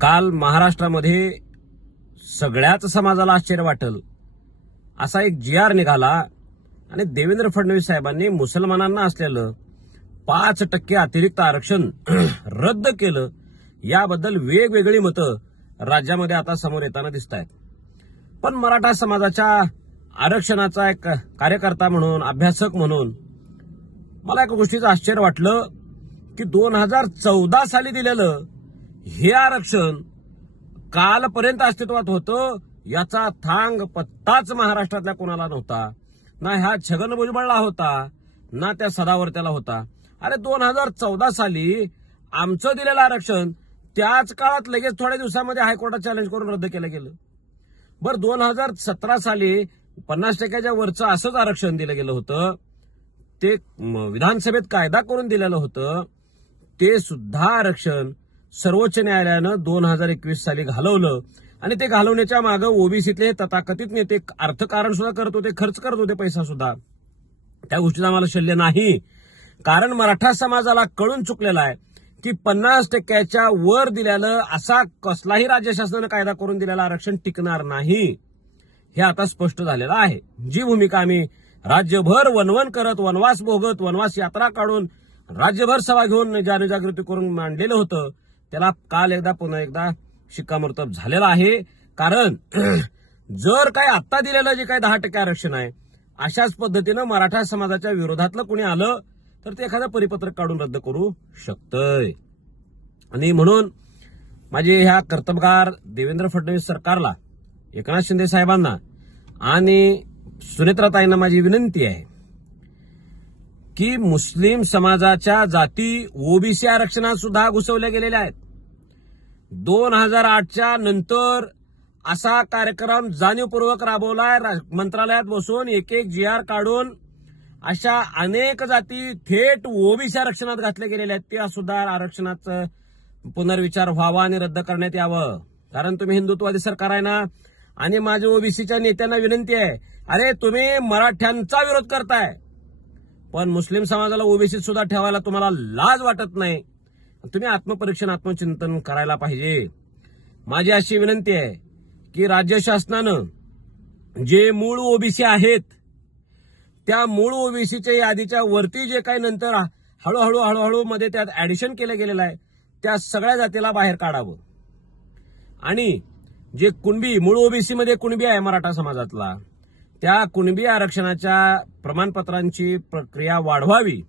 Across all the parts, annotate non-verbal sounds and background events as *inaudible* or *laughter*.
काल महाराष्ट्रामध्ये सगळ्याच समाजाला आश्चर्य वाटल. असा एक जी आर निघाला आणि देवेंद्र फडणवीस साहेबांनी मुसलमानांना असलेलं पाच टक्के अतिरिक्त आरक्षण *clears throat* रद्द केलं याबद्दल वेगवेगळी मतं राज्यामध्ये आता समोर येताना दिसत आहेत पण मराठा समाजाच्या आरक्षणाचा एक कार्यकर्ता म्हणून अभ्यासक म्हणून मला एका गोष्टीचं आश्चर्य वाटलं की दोन हजार चौदा साली दिलेलं हे आरक्षण कालपर्यंत अस्तित्वात होतं याचा थांग पत्ताच महाराष्ट्रातल्या कोणाला नव्हता. ना ह्या छगन भुजबळला होता ना त्या सदावर्त्याला होता. अरे दोन हजार चौदा साली आमचं दिलेलं आरक्षण त्याच काळात लगेच थोड्या दिवसामध्ये हायकोर्टात चॅलेंज करून रद्द केलं गेलं. बरं दोन हजार सतरा साली पन्नास टक्क्याच्या वरचं असंच आरक्षण दिलं गेलं होतं. ते विधानसभेत कायदा करून दिलेलं होतं. ते सुद्धा आरक्षण सर्वोच्च न्यायालयानं दोन हजार एकवीस साली घालवलं. आणि ते घालवण्याच्या मागे ओबीसीतले तथाकथित नेते अर्थकारण सुद्धा करत होते खर्च करत होते पैसा सुद्धा. त्या गोष्टीचा आम्हाला शल्य नाही. कारण मराठा समाजाला कळून चुकलेला आहे की पन्नास टक्क्याच्या वर दिलेलं असा कसलाही राज्य शासनानं कायदा करून दिलेला आरक्षण टिकणार नाही. हे आता स्पष्ट झालेलं आहे. जी भूमिका आम्ही राज्यभर वनवन करत वनवास भोगत वनवास यात्रा काढून राज्यभर सभा घेऊन जनजागृती करून मांडलेलं होतं त्याला काल एकदा पुन्हा एकदा शिक्कामोर्तब झालेला आहे. कारण *clears throat* जर काय आत्ता दिलेलं जे काही दहा टक्के आरक्षण आहे अशाच पद्धतीनं मराठा समाजाच्या विरोधातलं कोणी आलं तर ते एखादं परिपत्रक काढून रद्द करू शकतंय. आणि म्हणून माझे ह्या कर्तबगार देवेंद्र फडणवीस सरकारला एकनाथ शिंदे साहेबांना आणि सुनेत्राताईंना माझी विनंती आहे की मुस्लिम समाजाच्या जाती ओबीसी आरक्षणात सुद्धा घुसवल्या गेलेल्या आहेत. दोन हजार आठच्या नंतर असा कार्यक्रम जाणीवपूर्वक राबवलाय मंत्रालयात बसून एक एक जी आर काढून अशा अनेक जाती थेट ओबीसी आरक्षणात घातल्या गेलेल्या आहेत. त्या सुद्धा आरक्षणाचं पुनर्विचार व्हावा आणि रद्द करण्यात यावं. कारण तुम्ही हिंदुत्ववादी सरकार आहे ना आणि माझ्या ओबीसीच्या नेत्यांना विनंती आहे अरे तुम्ही मराठ्यांचा विरोध करताय. पण मुस्लिम समाजाला ओबीसीत सुद्धा ठेवायला तुम्हाला लाज वाटत नाही. तुम्ही आत्मपरीक्षण आत्मचिंतन करायला पाहिजे. माझी अशी विनंती आहे की राज्य शासनानं जे मूळ ओबीसी आहेत त्या मूळ ओबीसीच्या यादीच्या वरती जे काही नंतर हळूहळू हळूहळू मध्ये त्यात ऍडिशन केलं गेलेलं आहे त्या सगळ्या जातीला बाहेर काढावं. आणि जे कुणबी मूळ ओबीसी मध्ये कुणबी आहे मराठा समाजातला त्या कुणबी आरक्षणाच्या प्रमाणपत्रांची प्रक्रिया वाढवावी.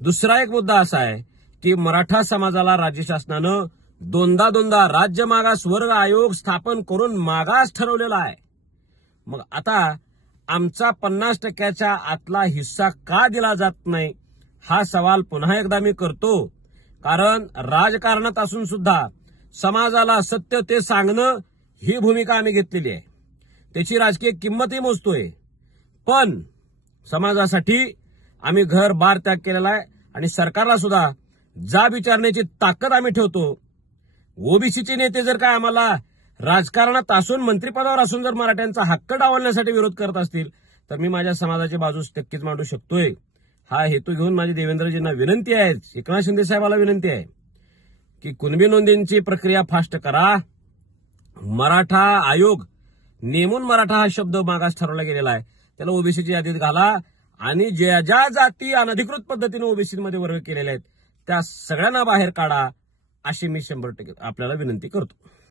दुसरा एक मुद्दा असा आहे की मराठा समाजाला राज्य शासनानं दोनदा दोनदा राज्य मागास वर्ग आयोग स्थापन करून मागास ठरवलेला आहे. मग आता आमचा पन्नास टक्क्याच्या आतला हिस्सा का दिला जात नाही? हा सवाल पुन्हा एकदा मी करतो. कारण राजकारणात असून सुद्धा समाजाला सत्य ते सांगणं ही भूमिका आम्ही घेतलेली आहे. त्याची राजकीय किंमतही मोजतोय. पण समाजासाठी आम्ही घर बार त्याग केलेला आहे आणि सरकारला सुद्धा जाब विचारण्याची ताकद आम्ही ठेवतो. ओबीसीचे नेते जर काय आम्हाला राजकारणात असून मंत्रिपदावर असून जर मराठ्यांचा हक्क डावलण्यासाठी विरोध करत असतील तर मी माझ्या समाजाची बाजू नक्कीच मांडू शकतोय. हा हेतू घेऊन माझी देवेंद्रजींना विनंती आहे एकनाथ शिंदे साहेबाला विनंती आहे की कुणबी नोंदींची प्रक्रिया फास्ट करा. मराठा आयोग नेमून मराठा हा शब्द मागास ठरवला गेलेला आहे. त्याला ओबीसीची यादीत घाला आणि ज्या ज्या जाती अनधिकृत पद्धतीने ओबीसीमध्ये वर्ग केलेल्या आहेत त्या सगळ्यांना बाहेर काढा अशी मी शंभर टक्के आपल्याला विनंती करतो.